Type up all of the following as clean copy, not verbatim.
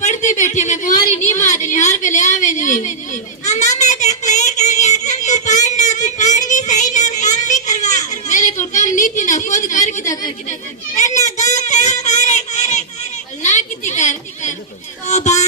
पढ़ती बैठी मैं कुहारी नहीं मारनी हर पे ले आवे नहीं अम्मा मैं देखो एक आया तू पढ़ भी सही ना काम भी करवा मेरे को काम नहीं थी ना खुद कर करना गांव काम करे ना किती कर तो बा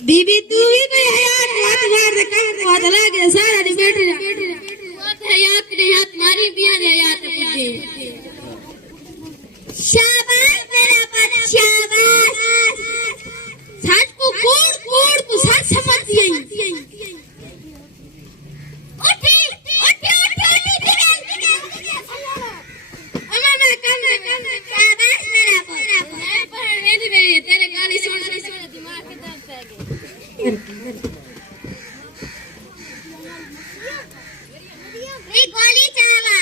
बीबी तू भी कोई हयात हाथ मार दे काम को हाथ लगे सारा दिन बैठे बहुत हयात ने हाथ मारी बिया ने हयात पूछे शाबाश मेरा बच्चा शाबाश सच को कोड़ कोड़ को सच समझ दिए उठी अम्मा मैं काम शाबाश मेरा बच्चा मैं पढ़ नहीं तेरे गाली सुन दिमाग के दर्द आ गए गोली चावा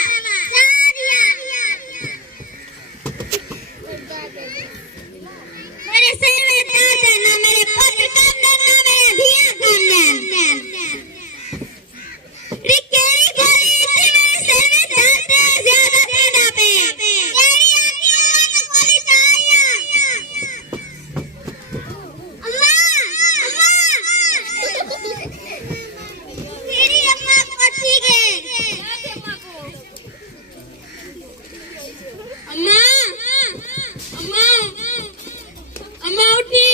मेरे सिर में ताज है ना मेरे पुत्र काम करना मेरे धिया काम रिकेरी गोली इतनी मेरे सिर में ताज है ज्यादा तेरा पे यही आती है गोली चाहिए अम्मा तेरी अम्मा को ठीक है अम्मा अम्मा अम्मा उठी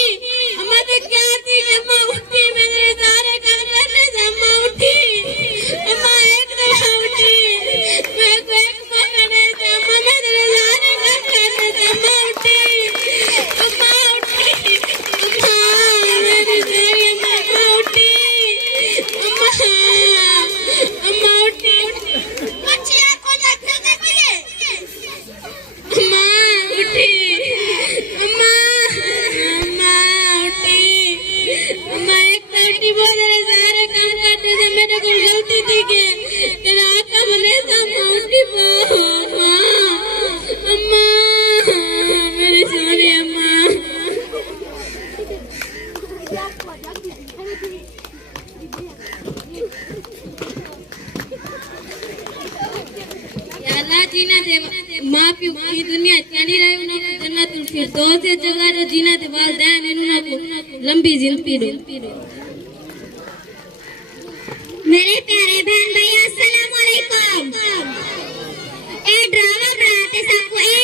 अम्मा तो क्या थी अम्मा उठी मेरे सारे काम करने से अम्मा उठी अम्मा एक दफा उठी मैं को एक पकड़ने से अम्मा मेरे सारे काम करने से अम्मा उठी अम्मा मेरी तेरी अम्मा उठी अम्मा उठी बच्चिया को जाते देखिए अम्मा उठी अम्मा अम्मा उठी अम्मा एक उठी बहुत सारे काम करते थे मेरे को गलती थी कि तेरा आका बने था अम्मा उठी अम्मा मेरी सोनी अम्मा अल्लाह जीना दे माँ प्यो की दुनिया चली रही उन्हें को जन्नत फिर दो से जगह रो जीना दे वालदैन इन्होंने को लंबी जिंदगी दो मेरे प्यारे बहन भाई अस्सलाम वालेकुम ए ड्रामा बनाते सबको ए